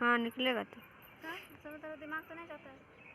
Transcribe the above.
हाँ निकलेगा तो। हाँ, उसमें तेरा दिमाग तो नहीं जाता है।